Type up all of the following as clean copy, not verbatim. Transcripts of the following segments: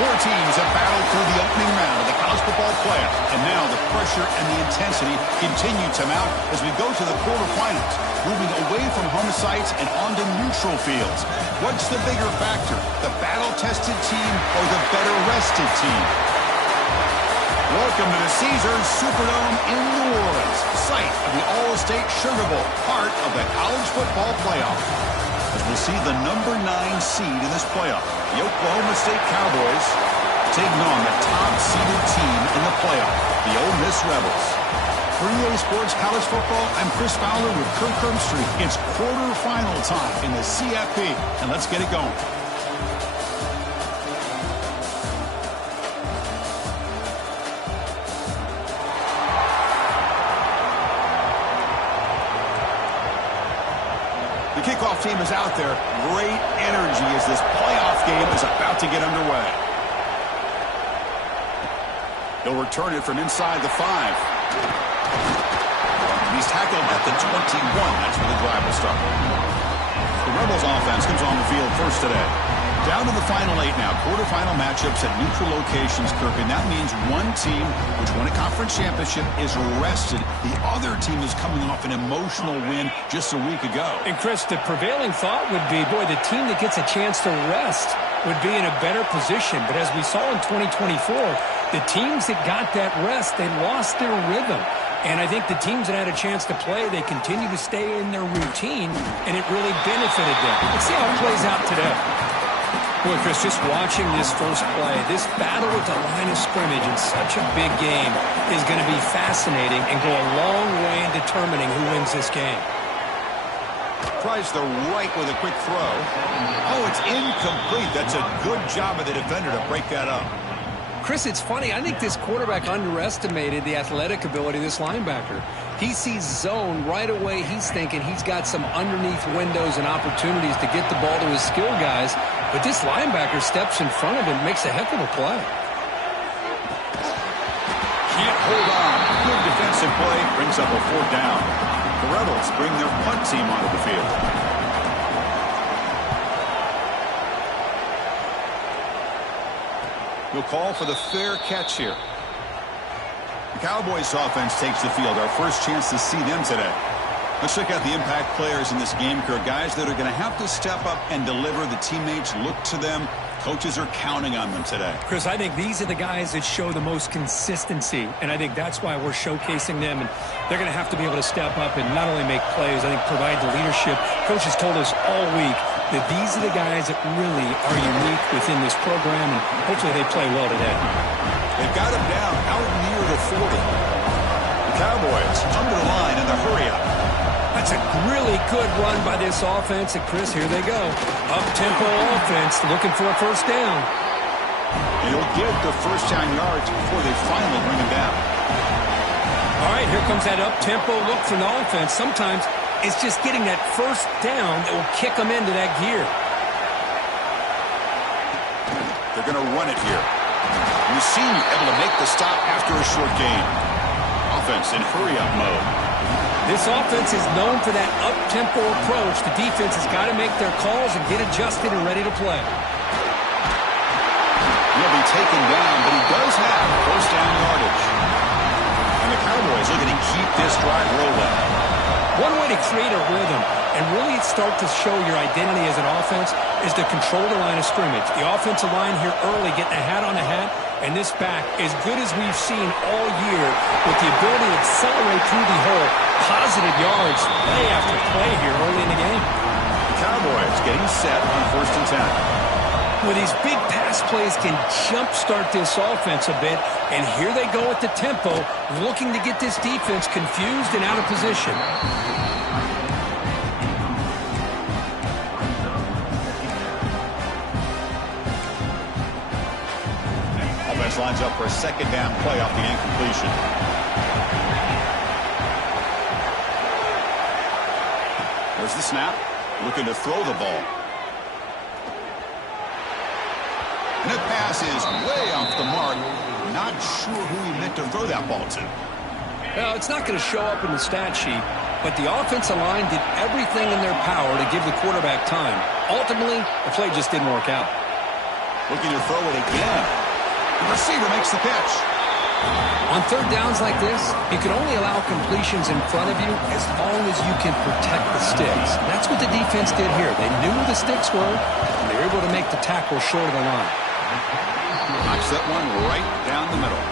Four teams have battled through the opening round of the college football playoff, and now the pressure and the intensity continue to mount as we go to the quarterfinals, moving away from home sites and onto neutral fields. What's the bigger factor, the battle-tested team or the better-rested team? Welcome to the Caesars Superdome in New Orleans, site of the All-State Sugar Bowl, part of the college football playoff. As we'll see the number 9 seed in this playoff, the Oklahoma State Cowboys, taking on the top-seeded team in the playoff, the Ole Miss Rebels. For EA Sports College Football, I'm Chris Fowler with Kirk Herbstreit. It's quarterfinal time in the CFP, and let's get it going. The kickoff team is out there. Great energy as this playoff game is about to get underway. He'll return it from inside the 5. He's tackled at the 21. That's where the drive will start. The Rebels offense comes on the field first today. Down to the final 8 now. Quarterfinal matchups at neutral locations, Kirk, and that means one team which won a conference championship is rested. The other team is coming off an emotional win just a week ago. And, Chris, the prevailing thought would be, boy, the team that gets a chance to rest would be in a better position. But as we saw in 2024, the teams that got that rest, they lost their rhythm. And I think the teams that had a chance to play, they continue to stay in their routine, and it really benefited them. Let's see how it plays out today. Boy, Chris, just watching this first play, this battle at the line of scrimmage in such a big game is going to be fascinating and go a long way in determining who wins this game. Tries the right with a quick throw. Oh, it's incomplete. That's a good job of the defender to break that up. Chris, it's funny. I think this quarterback underestimated the athletic ability of this linebacker. He sees zone right away. He's thinking he's got some underneath windows and opportunities to get the ball to his skill guys. But this linebacker steps in front of him, makes a heck of a play. Can't hold on. Good defensive play. Brings up a 4th down. The Rebels bring their punt team onto the field. He'll call for the fair catch here. The Cowboys offense takes the field. Our first chance to see them today. Let's check out the impact players in this game, Kirk. Guys that are going to have to step up and deliver. The teammates look to them. Coaches are counting on them today. Chris, I think these are the guys that show the most consistency, and I think that's why we're showcasing them. And they're going to have to be able to step up and not only make plays, I think provide the leadership. Coaches told us all week that these are the guys that really are unique within this program, and hopefully they play well today. They've got him down out near the 40. The Cowboys under the line in the hurry-up. That's a really good run by this offense. And, Chris, here they go. Up-tempo offense looking for a first down. And he'll get the first down yards before they finally bring him down. All right, here comes that up-tempo look from the offense. Sometimes it's just getting that first down that will kick them into that gear. They're going to run it here. And the senior able to make the stop after a short gain. Offense in hurry-up mode. This offense is known for that up-tempo approach. The defense has got to make their calls and get adjusted and ready to play. He'll be taken down, but he does have first down yardage. And the Cowboys looking to keep this drive rolling. One way to create a rhythm and really start to show your identity as an offense is to control the line of scrimmage. The offensive line here early getting a hat on a hat, and this back, as good as we've seen all year, with the ability to accelerate through the hole, positive yards play after play here early in the game. The Cowboys getting set on 1st and 10. Well, these big pass plays can jumpstart this offense a bit, and here they go at the tempo, looking to get this defense confused and out of position. Offense lines up for a 2nd down play off the incompletion. There's the snap, looking to throw the ball. And the pass is way off the mark. Not sure who he meant to throw that ball to. Well, it's not going to show up in the stat sheet, but the offensive line did everything in their power to give the quarterback time. Ultimately, the play just didn't work out. Looking to throw it again. The receiver makes the catch. On 3rd downs like this, you can only allow completions in front of you as long as you can protect the sticks. That's what the defense did here. They knew where the sticks were, and they were able to make the tackle short of the line. Knocks that one right down the middle.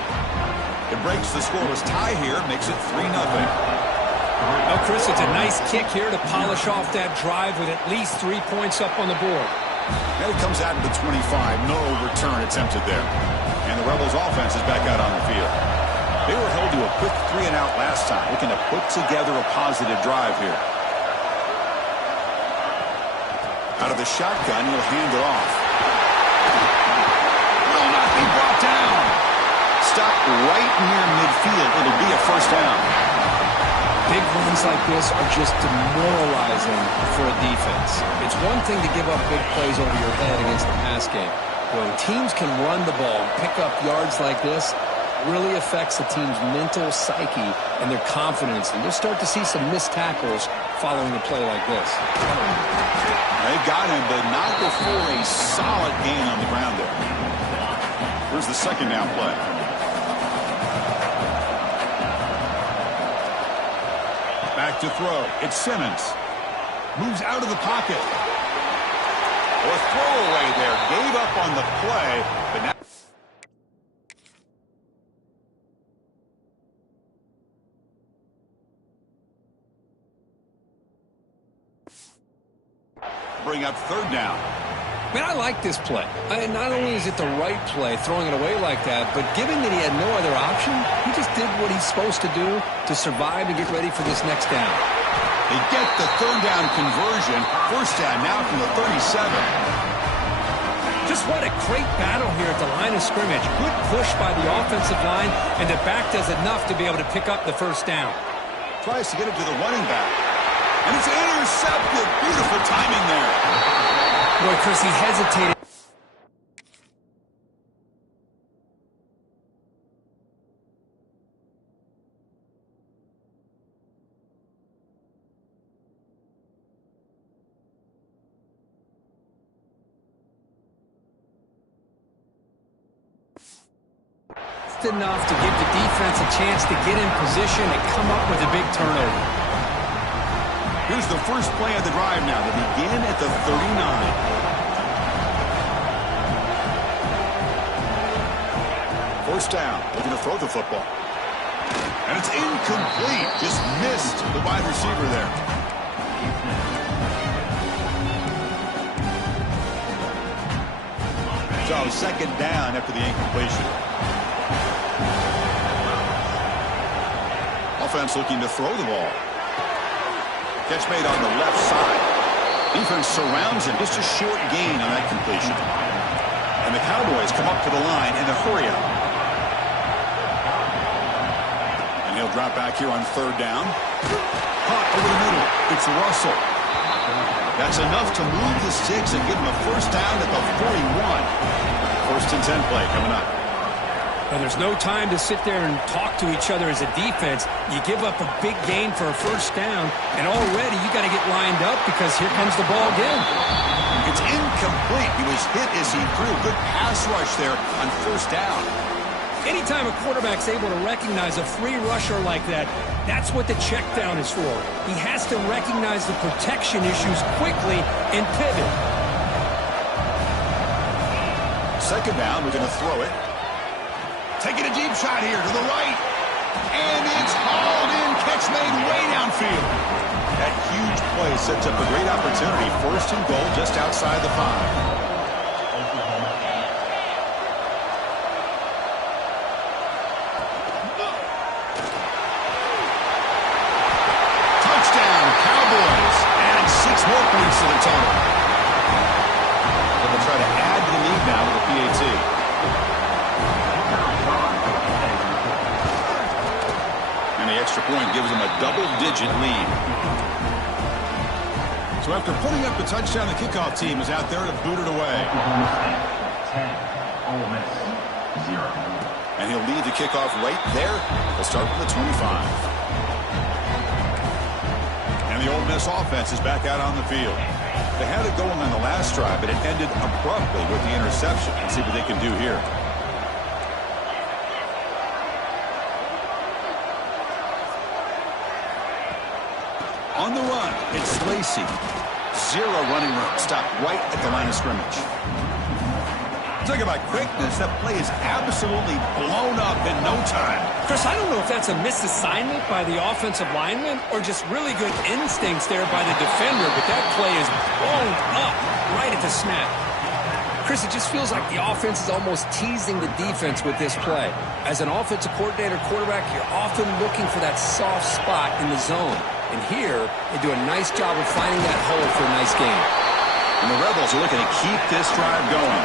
It breaks the scoreless tie here, makes it 3-0. Well, Chris, it's a nice kick here to polish off that drive with at least 3 points up on the board. And it comes out to the 25. No return attempted there. And the Rebels offense is back out on the field. They were held to a quick 3-and-out last time, looking to put together a positive drive here. Out of the shotgun, he'll hand it off. Will not be brought down. Stopped right near midfield. It'll be a first down. Big runs like this are just demoralizing for a defense. It's one thing to give up big plays over your head against the pass game. When teams can run the ball and pick up yards like this, it really affects the team's mental psyche and their confidence. And you'll start to see some missed tackles following a play like this. They got him, but not before a solid gain on the ground there. Here's the 2nd down play. Back to throw. It's Simmons. Moves out of the pocket. A throwaway there. Gave up on the play, but now... bring up third down. Man, I like this play. Not only is it the right play, throwing it away like that, but given that he had no other option, he just did what he's supposed to do to survive and get ready for this next down. They get the third down conversion. First down now from the 37. Just what a great battle here at the line of scrimmage. Good push by the offensive line, and the back does enough to be able to pick up the first down. Tries to get it to the running back. And it's intercepted. Beautiful timing there. Boy, Chris, he hesitated. Just enough to give the defense a chance to get in position and come up with a big turnover. Here's the first play of the drive now to begin at the 39. First down, looking to throw the football. And it's incomplete. Just missed the wide receiver there. So second down after the incompletion. Offense looking to throw the ball. Catch made on the left side. Defense surrounds him. Just a short gain on that completion. And the Cowboys come up to the line in the hurry up. And he'll drop back here on third down. Caught over the middle. It's Russell. That's enough to move the sticks and give him a first down at the 41. First and 10 play coming up. And there's no time to sit there and talk to each other as a defense. You give up a big gain for a first down, and already you got to get lined up because here comes the ball again. It's incomplete. He was hit as he threw. Good pass rush there on first down. Anytime a quarterback's able to recognize a free rusher like that, that's what the check down is for. He has to recognize the protection issues quickly and pivot. Second down, we're going to throw it. Taking a deep shot here to the right. And it's hauled in. Catch made way downfield. That huge play sets up a great opportunity. First and goal just outside the 5. Touchdown, Cowboys. And 6 more points to the total. They'll try to add to the lead now with a PAT. The extra point gives them a double-digit lead. So after putting up the touchdown, the kickoff team is out there to boot it away. 10, Ole Miss, 0. And he'll lead the kickoff right there. They'll start from the 25. And the Ole Miss offense is back out on the field. They had it going on the last drive, but it ended abruptly with the interception. Let's see what they can do here. On the run, it's Lacy. 0 running room. Stopped right at the line of scrimmage. Talk about quickness. That play is absolutely blown up in no time. Chris, I don't know if that's a misassignment by the offensive lineman or just really good instincts there by the defender, but that play is blown up right at the snap. Chris, it just feels like the offense is almost teasing the defense with this play. As an offensive coordinator, quarterback, you're often looking for that soft spot in the zone. And here, they do a nice job of finding that hole for a nice game. And the Rebels are looking to keep this drive going.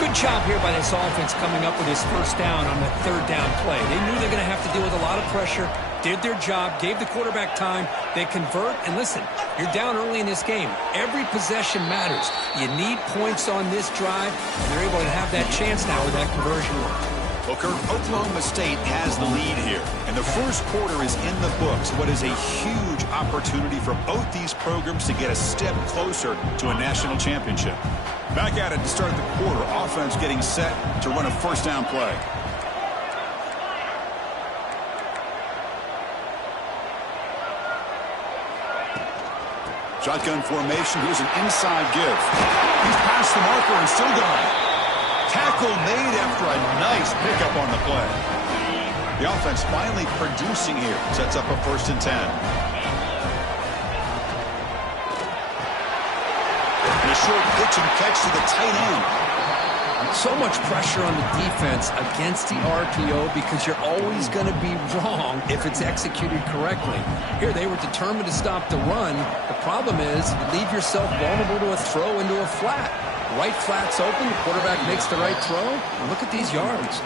Good job here by this offense coming up with his first down on the third down play. They knew they were going to have to deal with a lot of pressure, did their job, gave the quarterback time. They convert, and listen, you're down early in this game. Every possession matters. You need points on this drive, and they're able to have that chance now with that conversion. Well, Kirk, Oklahoma State has the lead here, and the first quarter is in the books. What is a huge opportunity for both these programs to get a step closer to a national championship. Back at it to start the quarter. Offense getting set to run a first down play. Shotgun formation. Here's an inside give. He's past the marker and still going. Tackle made after a nice pickup on the play. The offense finally producing here. Sets up a first and 10. a short pitch and catch to the tight end. So much pressure on the defense against the RPO because you're always going to be wrong if it's executed correctly. Here they were determined to stop the run. The problem is you leave yourself vulnerable to a throw into a flat. Right flat's open, the quarterback makes the right throw, and look at these yards.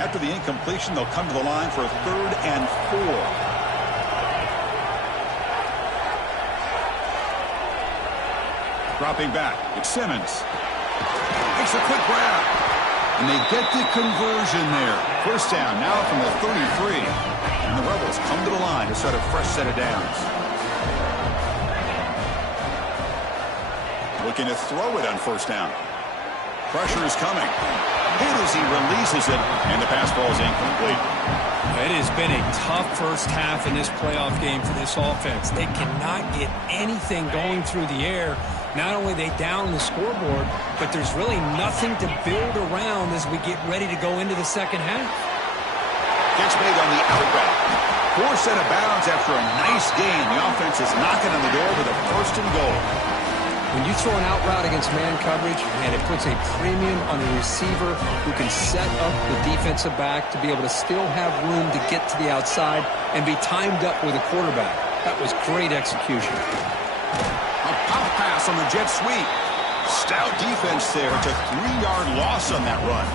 After the incompletion, they'll come to the line for a 3rd and 4. Dropping back, it's Simmons. Makes a quick grab. And they get the conversion there. First down now from the 33. And the Rebels come to the line to start a fresh set of downs. Looking to throw it on first down. Pressure is coming. Hit as he releases it, and the pass ball is incomplete. It has been a tough first half in this playoff game for this offense. They cannot get anything going through the air. Not only are they down the scoreboard, but there's really nothing to build around as we get ready to go into the second half. Catch made on the out route. Forced out of bounds after a nice gain. The offense is knocking on the door with a 1st and goal. When you throw an out route against man coverage, and it puts a premium on the receiver who can set up the defensive back to be able to still have room to get to the outside and be timed up with a quarterback. That was great execution. A pop pass on the jet sweep. Stout defense there. It's a 3-yard loss on that run.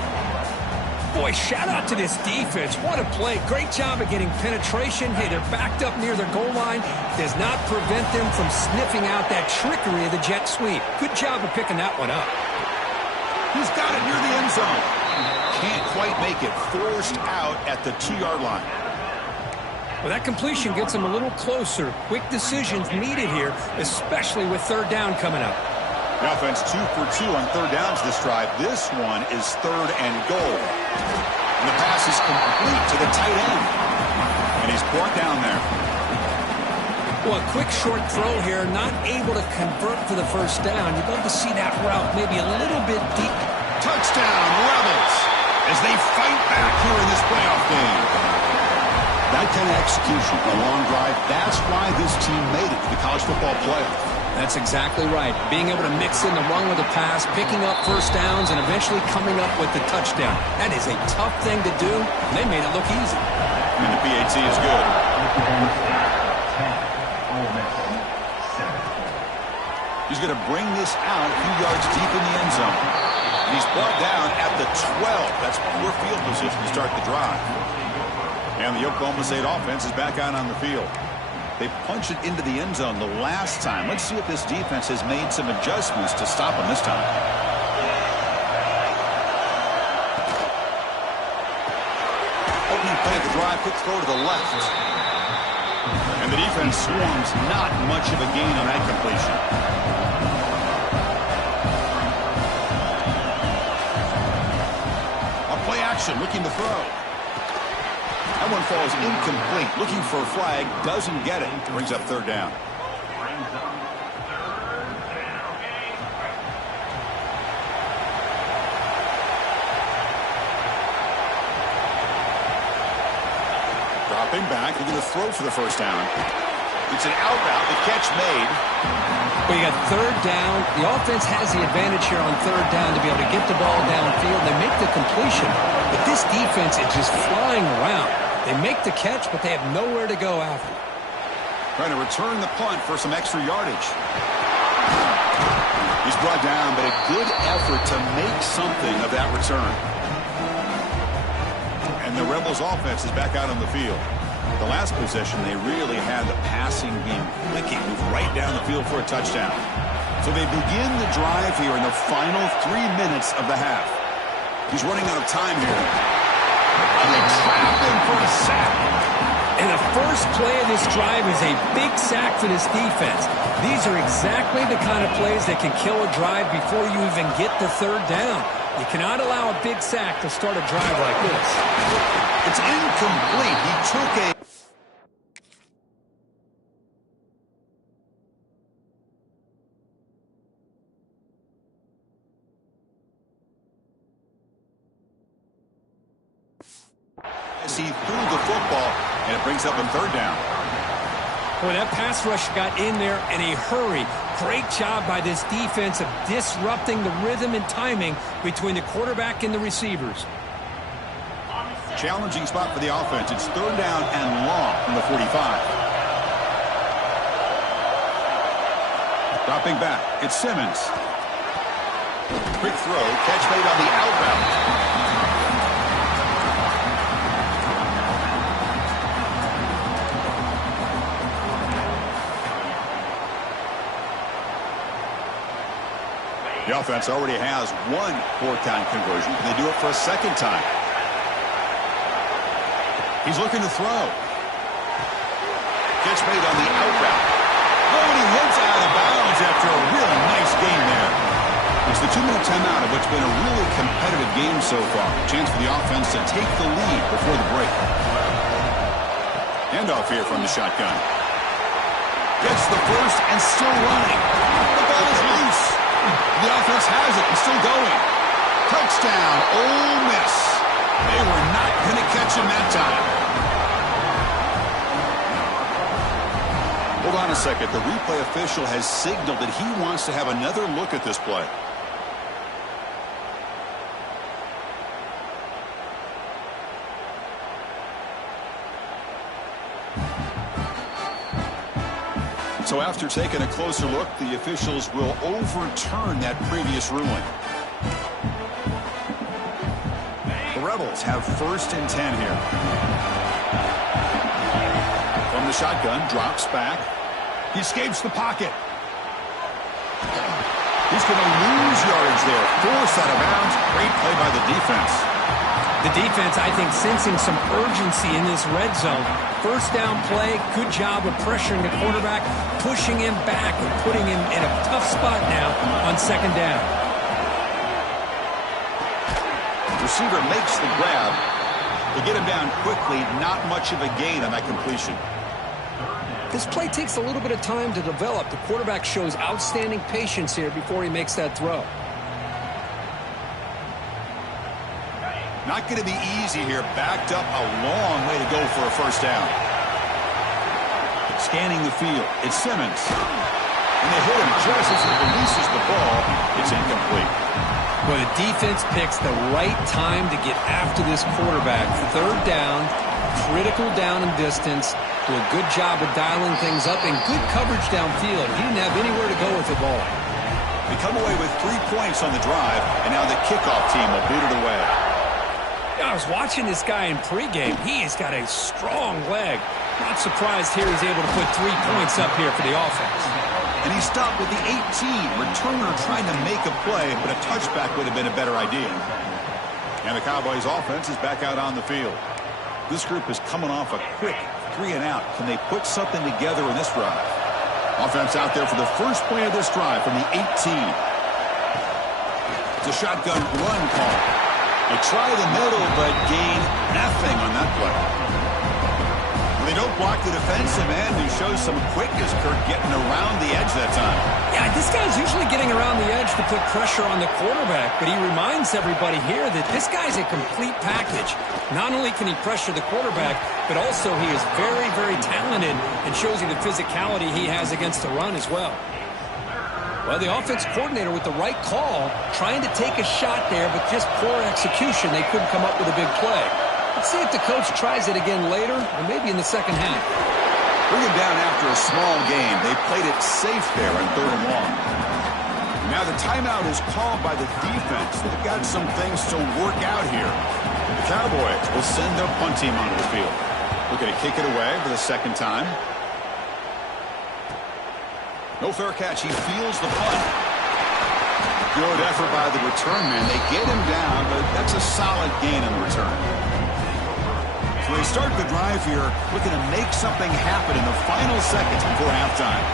Boy, shout out to this defense. What a play. Great job of getting penetration. Hey, they're backed up near their goal line. Does not prevent them from sniffing out that trickery of the jet sweep. Good job of picking that one up. He's got it near the end zone. Can't quite make it. Forced out at the 2-yard line. Well, that completion gets them a little closer. Quick decisions needed here, especially with 3rd down coming up. The offense 2 for 2 on 3rd downs this drive. This one is 3rd and goal. And the pass is complete to the tight end. And he's brought down there. Well, a quick short throw here, not able to convert for the 1st down. You'd love to see that route maybe a little bit deep. Touchdown, Rebels, as they fight back here in this playoff game. That kind of execution, a long drive, that's why this team made it to the college football playoff. That's exactly right. Being able to mix in the run with the pass, picking up 1st downs, and eventually coming up with the touchdown. That is a tough thing to do, and they made it look easy. And the PAT is good. He's going to bring this out a few yards deep in the end zone. And he's brought down at the 12. That's poor field position to start the drive. And the Oklahoma State offense is back out on the field. They punched it into the end zone the last time. Let's see if this defense has made some adjustments to stop them this time. Opening play of the drive, quick throw to the left. And the defense swarms, not much of a gain on that completion. A play action, looking to throw. That one falls incomplete. Looking for a flag, doesn't get it. Brings up 3rd down. Dropping back, looking to throw for the 1st down. It's an out route, the catch made. Well, you got 3rd down. The offense has the advantage here on 3rd down to be able to get the ball downfield. They make the completion, but this defense is just flying around. They make the catch, but they have nowhere to go after. Trying to return the punt for some extra yardage. He's brought down, but a good effort to make something of that return. And the Rebels offense is back out on the field. The last possession, they really had the passing game clicking, moved right down the field for a touchdown. So they begin the drive here in the final 3 minutes of the half. He's running out of time here. And they trap him for a sack. And the first play of this drive is a big sack for this defense. These are exactly the kind of plays that can kill a drive before you even get the 3rd down. You cannot allow a big sack to start a drive like this. It's incomplete. He took a... As he threw the football, And it brings up a third down. Boy, that pass rush got in there in a hurry. Great job by this defense of disrupting the rhythm and timing between the quarterback and the receivers. Challenging spot for the offense. It's third down and long from the 45. Dropping back, it's Simmons. Quick throw, catch made on the outbound. The offense already has one fourth-down conversion. Can they do it for a second time? He's looking to throw. Catch made on the outroute. Oh, and he hits out of bounds after a really nice game there. It's the 2-minute timeout of what's been a really competitive game so far. Chance for the offense to take the lead before the break. Handoff here from the shotgun. Gets the first and still running. The ball is loose. The offense has it and still going. Touchdown, Ole Miss. They were not going to catch him that time. Hold on a second. The replay official has signaled that he wants to have another look at this play. So after taking a closer look, the officials will overturn that previous ruling. The Rebels have 1st and 10 here. From the shotgun, drops back. He escapes the pocket. He's going to lose yardage there. Forced out of bounds. Great play by the defense. The defense, I think, sensing some urgency in this red zone. First down play, good job of pressuring the quarterback, pushing him back and putting him in a tough spot now on second down. Receiver makes the grab. They get him down quickly. Not much of a gain on that completion. This play takes a little bit of time to develop. The quarterback shows outstanding patience here before he makes that throw. Not going to be easy here. Backed up a long way to go for a first down. Scanning the field. It's Simmons. And they hit him just as he releases the ball. It's incomplete. Well, the defense picks the right time to get after this quarterback. Third down, critical down and distance. Do a good job of dialing things up and good coverage downfield. He didn't have anywhere to go with the ball. They come away with 3 points on the drive, and now the kickoff team will boot it away. I was watching this guy in pregame. He has got a strong leg. Not surprised here he's able to put 3 points up here for the offense. And he stopped with the 18. Returner trying to make a play, but a touchback would have been a better idea. And the Cowboys offense is back out on the field. This group is coming off a quick 3 and out. Can they put something together in this drive? Offense out there for the first play of this drive from the 18. It's a shotgun run call. They try the middle, but gain nothing on that play. They don't block the defensive end. He shows some quickness, Kirk, getting around the edge that time. Yeah, this guy's usually getting around the edge to put pressure on the quarterback, but he reminds everybody here that this guy's a complete package. Not only can he pressure the quarterback, but also he is very, very talented and shows you the physicality he has against the run as well. Well, the offense coordinator with the right call, trying to take a shot there, but just poor execution. They couldn't come up with a big play. Let's see if the coach tries it again later, or maybe in the second half. Bring him down after a small gain. They played it safe there on 3rd and long. Now the timeout is called by the defense. They've got some things to work out here. The Cowboys will send their punt team onto the field. Looking to kick it away for the second time. No fair catch. He feels the punt. Good effort by the return man. They get him down, but that's a solid gain in the return. So they start the drive here, looking to make something happen in the final seconds before halftime.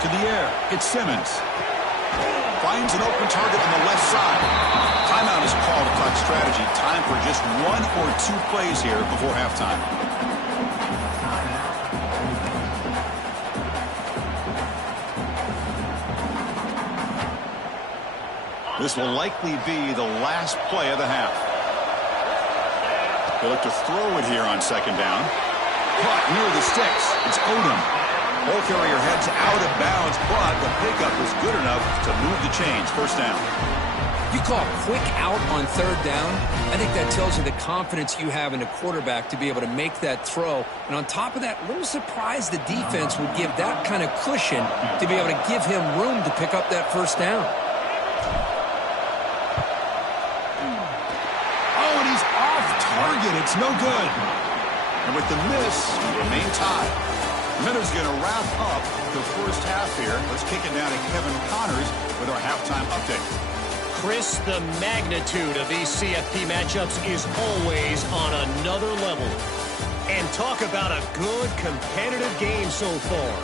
To the air, it's Simmons. Finds an open target on the left side. Timeout is called to talk strategy. Time for just 1 or 2 plays here before halftime. This will likely be the last play of the half. They look to throw it here on second down. Caught near the sticks. It's Odom. Ball carrier heads out of bounds, but the pickup is good enough to move the chains. First down. You call a quick out on third down, I think that tells you the confidence you have in the quarterback to be able to make that throw. And on top of that, a little surprised the defense would give that kind of cushion to be able to give him room to pick up that first down. Oh, and he's off target. It's no good. And with the miss, we remain tied. Minter's going to wrap up the first half here. Let's kick it down to Kevin Connors with our halftime update. Chris, the magnitude of these CFP matchups is always on another level. And talk about a good competitive game so far.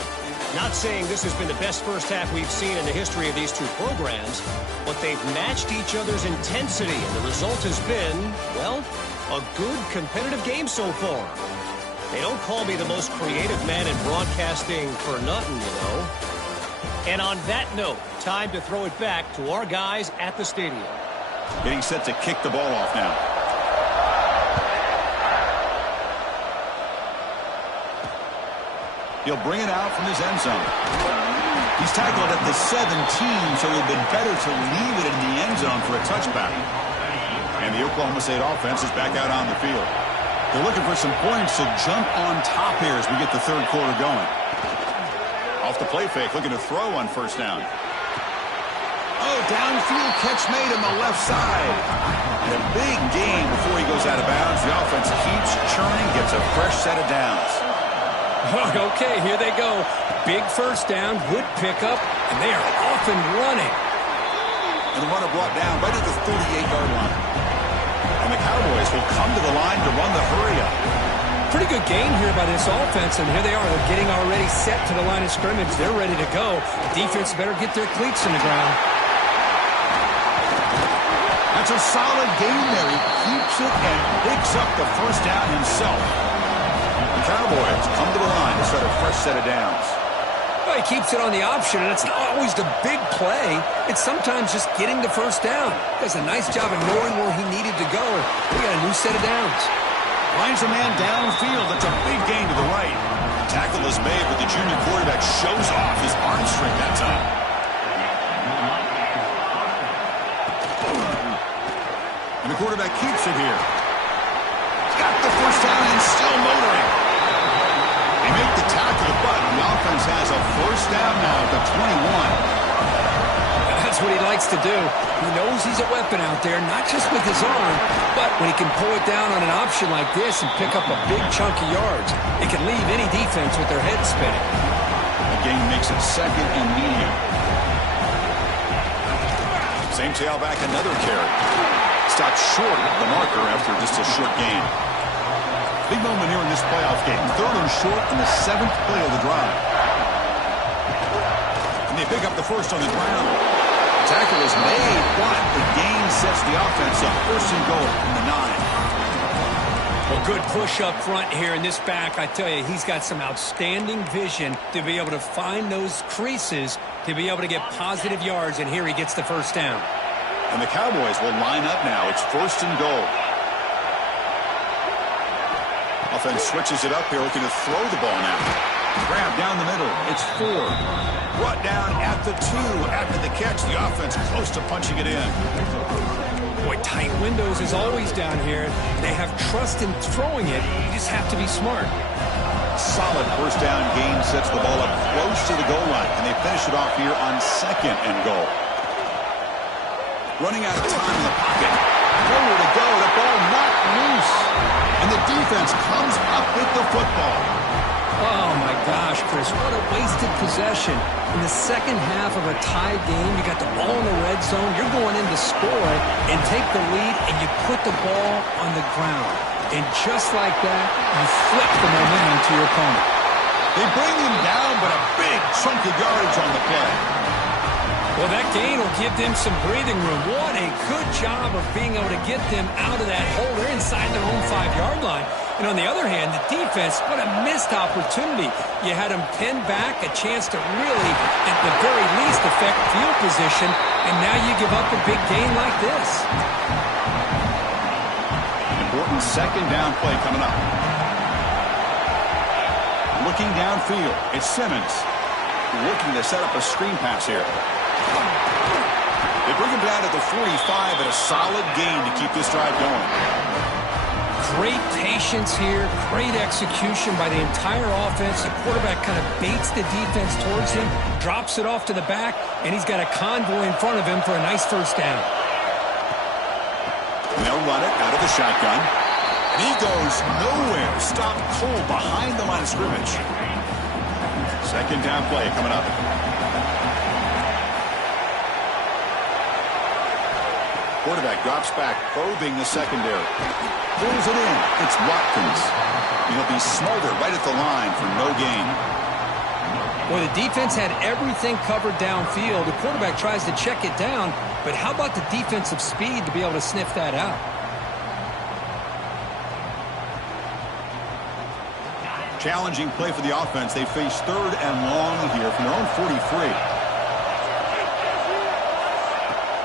Not saying this has been the best first half we've seen in the history of these two programs, but they've matched each other's intensity, and the result has been, well, a good competitive game so far. They don't call me the most creative man in broadcasting for nothing, you know. And on that note, time to throw it back to our guys at the stadium. Getting set to kick the ball off now. He'll bring it out from his end zone. He's tackled at the 17, so it would have been better to leave it in the end zone for a touchback. And the Oklahoma State offense is back out on the field. They're looking for some points to jump on top here as we get the third quarter going. Off the play fake, looking to throw on first down. Oh, downfield catch made on the left side. And a big gain before he goes out of bounds. The offense keeps churning, gets a fresh set of downs. Okay, here they go. Big first down, good pickup, and they are off and running. And the runner brought down right at the 38-yard line. And the Cowboys will come to the line to run the hurry-up. Pretty good game here by this offense, and here they are. They're getting already set to the line of scrimmage. They're ready to go. Defense better get their cleats in the ground. That's a solid game there. He keeps it and picks up the first down himself. The Cowboys come to the line to start a fresh set of downs. Well, he keeps it on the option, and it's not always the big play. It's sometimes just getting the first down. Does a nice job of knowing where he needed to go. We got a new set of downs. Finds a man downfield. That's a big gain to the right. Tackle is made, but the junior quarterback shows off his arm strength that time. And the quarterback keeps it here. Got the first down and still motoring. They make the tackle, but the offense has a first down now at the 21. That's what he likes to do. He knows he's a weapon out there, not just with his arm, but when he can pull it down on an option like this and pick up a big chunk of yards, it can leave any defense with their head spinning. The game makes it second and medium. Same tailback, another carry. Stopped short of the marker after just a short gain. Big moment here in this playoff game. Third and short in the 7th play of the drive. And they pick up the first on the ground. Tackle is made, but the gain sets the offense up. First and goal from the 9. Well, good push up front here in this back. I tell you, he's got some outstanding vision to be able to find those creases to be able to get positive yards, and here he gets the first down. And the Cowboys will line up now. It's first and goal. Offense switches it up here, looking to throw the ball now. Grab down the middle. It's 4. Brought down at the 2. After the catch, the offense close to punching it in. Boy, tight windows is always down here. They have trust in throwing it. You just have to be smart. Solid first down gain sets the ball up close to the goal line, and they finish it off here on second and goal. Running out of time in the pocket. Nowhere to go. The ball knocked loose. And the defense comes up with the football. Oh, my gosh, Chris, what a wasted possession. In the second half of a tied game, you got the ball in the red zone. You're going in to score and take the lead, and you put the ball on the ground. And just like that, you flip the momentum to your opponent. They bring him down, but a big chunk of yardage on the play. Well, that gain will give them some breathing room. What a good job of being able to get them out of that hole. They're inside their own 5-yard line. And on the other hand, the defense, what a missed opportunity. You had them pinned back, a chance to really, at the very least, affect field position, and now you give up a big gain like this. Important Second down play coming up. Looking downfield, it's Simmons. Looking to set up a screen pass here. They bring him down to the 45 at a solid gain to keep this drive going. Great patience here, great execution by the entire offense. The quarterback kind of baits the defense towards him, drops it off to the back, and he's got a convoy in front of him for a nice first down. They'll run it out of the shotgun. And he goes nowhere. Stopped cold behind the line of scrimmage. Second down play coming up. Quarterback drops back, probing the secondary. Pulls it in. It's Watkins. He'll be smothered right at the line for no gain. Well, the defense had everything covered downfield. The quarterback tries to check it down, but how about the defensive speed to be able to sniff that out? Challenging play for the offense. They face third and long here from their own 43.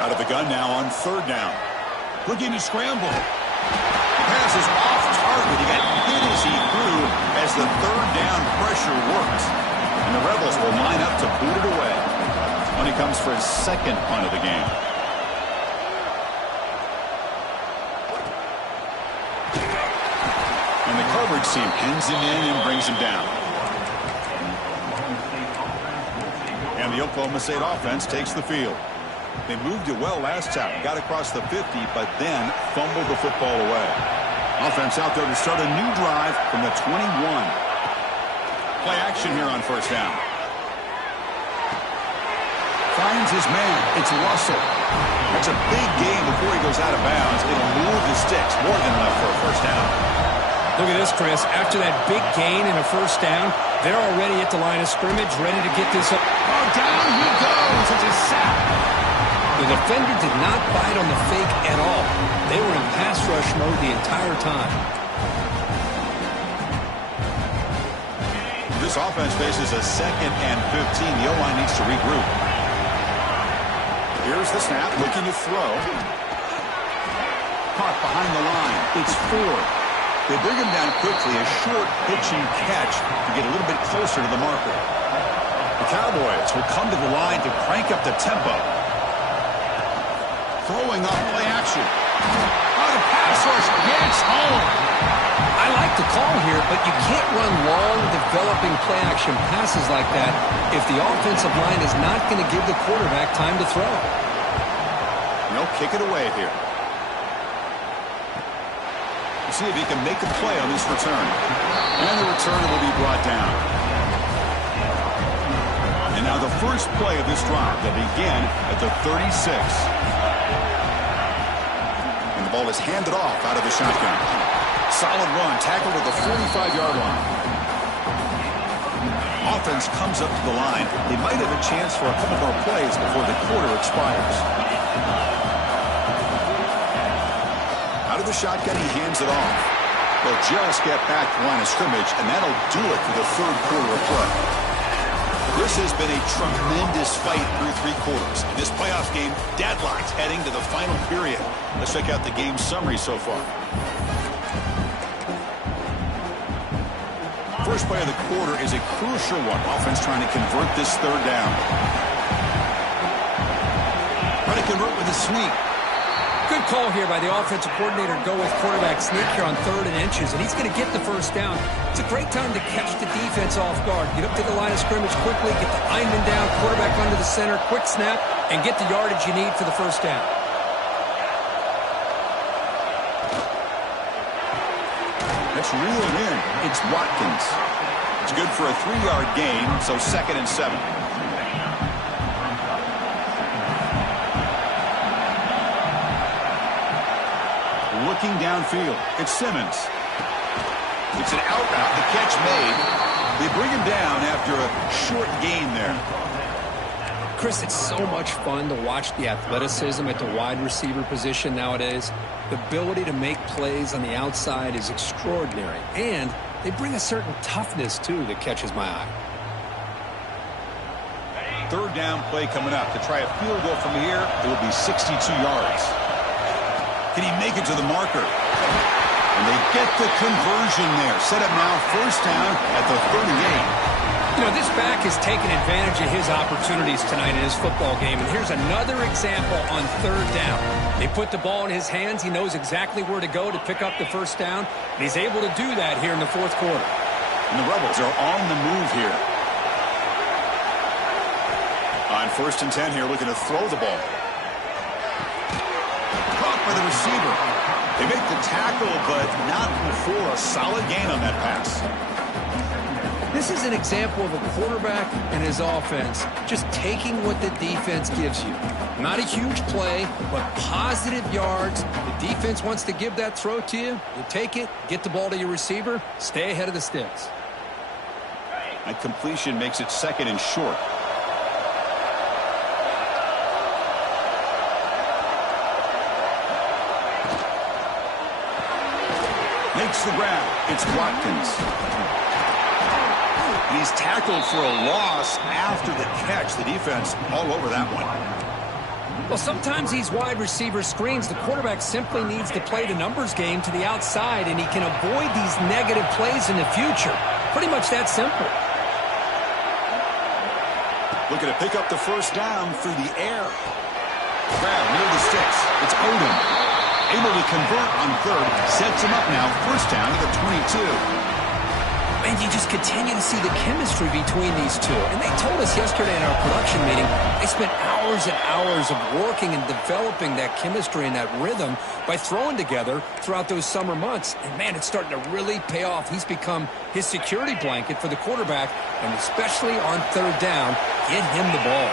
Out of the gun now on third down. Looking to scramble. The pass is off target. He got hit as he threw as the third down pressure works. And the Rebels will line up to boot it away when he comes for his second punt of the game. And the coverage team pins him in and brings him down. And the Oklahoma State offense takes the field. They moved it well last time, got across the 50, but then fumbled the football away. Offense out there to start a new drive from the 21. Play action here on first down. Finds his man. It's Russell. That's a big gain before he goes out of bounds. It'll move the sticks. More than enough for a first down. Look at this, Chris. After that big gain and a first down, they're already at the line of scrimmage, ready to get this up. Oh, down he goes. It's a sack. The defender did not bite on the fake at all. They were in pass rush mode the entire time. This offense faces a second and 15. The O-line needs to regroup. Here's the snap, looking to throw. Caught behind the line. It's Ford. They bring him down quickly. A short pitching catch to get a little bit closer to the marker. The Cowboys will come to the line to crank up the tempo. Throwing off play action. Oh, the pass rush gets home. I like the call here, but you can't run long, developing play-action passes like that if the offensive line is not going to give the quarterback time to throw. They'll kick it away here. Let's see if he can make a play on this return. And the return will be brought down. And now the first play of this drive that began at the 36. And the ball is handed off out of the shotgun. Solid run, tackled at the 45-yard line. Offense comes up to the line. They might have a chance for a couple more plays before the quarter expires. Out of the shotgun, he hands it off. They'll just get back to the line of scrimmage, and that'll do it for the third quarter of play. This has been a tremendous fight through three quarters. In this playoff game, deadlocked heading to the final period. Let's check out the game summary so far. First play of the quarter is a crucial one. Offense trying to convert this third down. Trying to convert with a sneak. Good call here by the offensive coordinator. Go with quarterback sneak here on 3rd and inches, and he's going to get the first down. It's a great time to catch the defense off guard. Get up to the line of scrimmage quickly, get the lineman down, quarterback under the center, quick snap, and get the yardage you need for the first down. That's reeled in. It's Watkins. It's good for a 3-yard gain, so 2nd and 7. Looking downfield, it's Simmons. It's an out route, the catch made. They bring him down after a short gain there. Chris, it's so much fun to watch the athleticism at the wide receiver position nowadays. The ability to make plays on the outside is extraordinary, and they bring a certain toughness, too, that catches my eye. Third down play coming up. To try a field goal from here, it will be 62 yards. Can he make it to the marker? And get the conversion there. Set up now, first down at the 38. You know, this back has taken advantage of his opportunities tonight in his football game. And here's another example on third down. They put the ball in his hands. He knows exactly where to go to pick up the first down. And he's able to do that here in the fourth quarter. And the Rebels are on the move here. On 1st and 10 here, looking to throw the ball. Caught by the receiver. They make the tackle, but not before a solid gain on that pass. This is an example of a quarterback and his offense just taking what the defense gives you. Not a huge play, but positive yards. The defense wants to give that throw to you. You take it, get the ball to your receiver, stay ahead of the sticks. That completion makes it 2nd and short. Makes the grab. It's Watkins. He's tackled for a loss after the catch. The defense all over that one. Well, sometimes these wide receiver screens, the quarterback simply needs to play the numbers game to the outside, and he can avoid these negative plays in the future. Pretty much that simple. Looking to pick up the first down through the air. Grab near the sticks. It's Odom. Able to convert on 3rd. Sets him up now. First down to the 22. And you just continue to see the chemistry between these two. And they told us yesterday in our production meeting, they spent hours and hours of working and developing that chemistry and that rhythm by throwing together throughout those summer months. And, man, it's starting to really pay off. He's become his security blanket for the quarterback, and especially on 3rd down, get him the ball.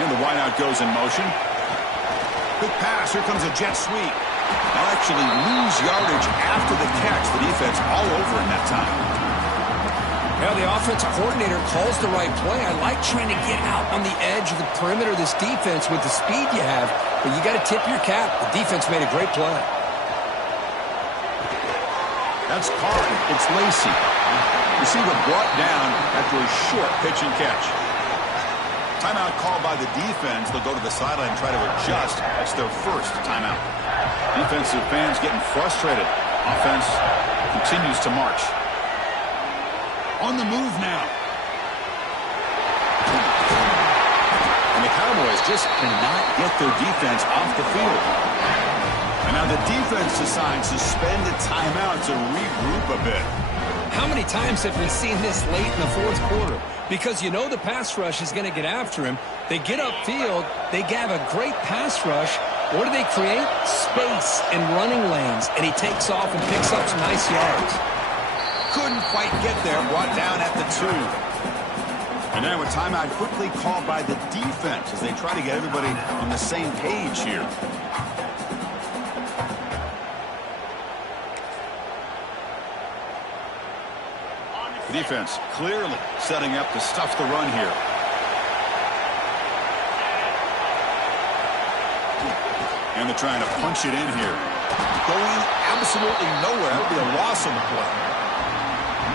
And the wideout goes in motion. Quick pass. Here comes a jet sweep. They'll actually lose yardage after the catch. The defense all over in that time. Yeah, the offensive coordinator calls the right play. I like trying to get out on the edge of the perimeter of this defense with the speed you have, but you got to tip your cap. The defense made a great play. That's caught. It's Lacy. Receiver brought down after a short pitch and catch. Timeout called by the defense. They'll go to the sideline and try to adjust. That's their first timeout. Defensive fans getting frustrated. Offense continues to march. On the move now. And the Cowboys just cannot get their defense off the field. And now the defense decides to spend a timeout to regroup a bit. How many times have we seen this late in the fourth quarter? Because you know the pass rush is going to get after him. They get upfield. They have a great pass rush. What do they create? Space and running lanes. And he takes off and picks up some nice yards. Couldn't quite get there, brought down at the 2. And now a timeout quickly called by the defense as they try to get everybody on the same page here. The defense clearly setting up to stuff the run here. And they're trying to punch it in here. Going absolutely nowhere. That would be a loss on the play.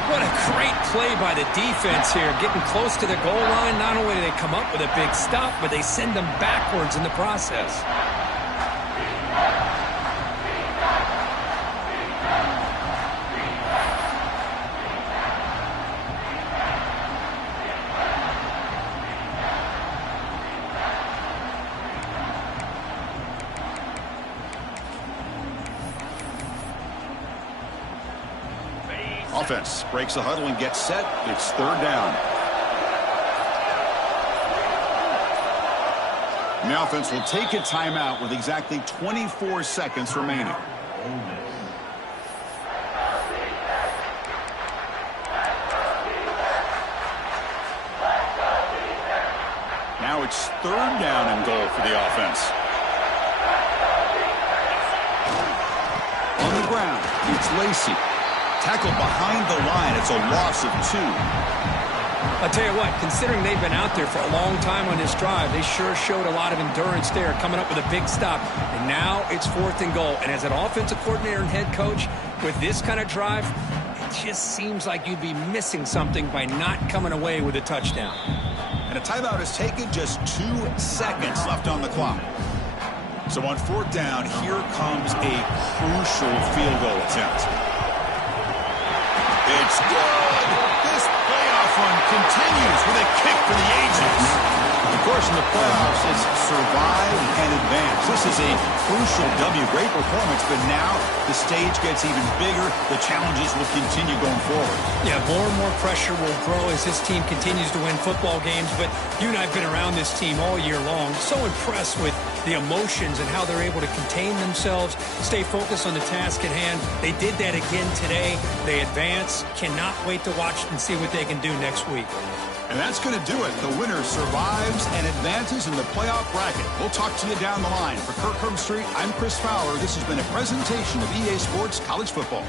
What a great play by the defense here. Getting close to the goal line, not only do they come up with a big stop, but they send them backwards in the process. Offense breaks the huddle and gets set. It's 3rd down. And the offense will take a timeout with exactly 24 seconds remaining. Now it's 3rd down and goal for the offense. On the ground, it's Lacy. Tackled behind the line. It's a loss of 2. I'll tell you what, considering they've been out there for a long time on this drive, they sure showed a lot of endurance there, coming up with a big stop. And now it's 4th and goal. And as an offensive coordinator and head coach, with this kind of drive, it just seems like you'd be missing something by not coming away with a touchdown. And a timeout is taken, just 2 seconds left on the clock. So on 4th down, here comes a crucial field goal attempt. course, in the playoffs, it's survive and advance. This is a crucial W. Great performance, but now the stage gets even bigger. The challenges will continue going forward. Yeah, more and more pressure will grow as this team continues to win football games, but you and I have been around this team all year long. So impressed with the emotions and how they're able to contain themselves, stay focused on the task at hand. They did that again today. They advance. Cannot wait to watch and see what they can do next week. And that's going to do it. The winner survives and advances in the playoff bracket. We'll talk to you down the line. For Kirk Herbstreit, I'm Chris Fowler. This has been a presentation of EA Sports College Football.